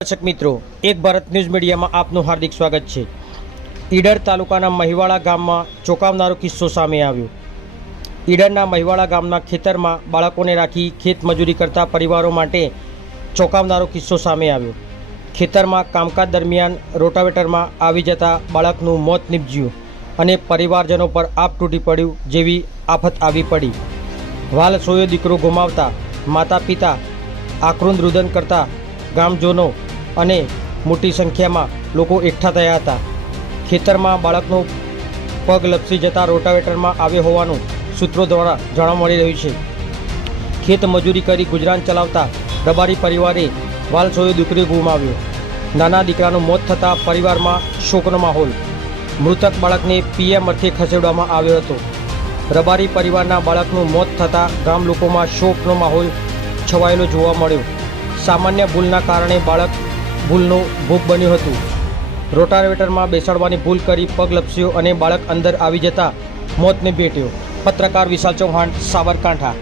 દર્શક મિત્રો, એક ભારત ન્યૂઝ મીડિયામાં આપનું હાર્દિક સ્વાગત છે. ઈડર તાલુકાના મહિવાળા ગામમાં ચોંકાવનારો કિસ્સો સામે આવ્યો. ઈડરના મહિવાળા ગામના ખેતરમાં બાળકોને રાખી ખેતમજૂરી કરતા પરિવારો માટે ચોંકાવનારો કિસ્સો સામે આવ્યો. ખેતરમાં કામકાજ દરમિયાન રોટાવેટરમાં આવી જતા બાળકનું મોત નીપજ્યું અને પરિવારજનો પર આપ તૂટી પડ્યું જેવી આફત આવી પડી. વાલ સોયો દીકરો ગુમાવતા માતા પિતા આક્રુંદ રુદન કરતા ગામજનો અને મોટી સંખ્યામાં લોકો એકઠા થયા હતા. ખેતરમાં બાળકનો પગ લપસી જતા રોટાવેટરમાં આવ્યો હોવાનું સૂત્રો દ્વારા જાણવા મળી રહ્યું છે. ખેત મજૂરી કરી ગુજરાન ચલાવતા રબારી પરિવારે વાલસોએ દીકરી ગુમાવ્યો. નાના દીકરાનું મોત થતાં પરિવારમાં શોકનો માહોલ. મૃતક બાળકને પીએમ અર્થે ખસેડવામાં આવ્યો હતો. રબારી પરિવારના બાળકનું મોત થતાં ગામ લોકોમાં શોકનો માહોલ છવાયેલો જોવા મળ્યો. સામાન્ય ભૂલના કારણે બાળક ભૂલનો ભોગ બન્યું હતું. રોટાવેટરમાં બેસાડવાની ભૂલ કરી પગ લપસ્યો અને બાળક અંદર આવી જતા મોતને ભેટ્યો. પત્રકાર વિશાલ ચૌહાણ સાબરકાંઠા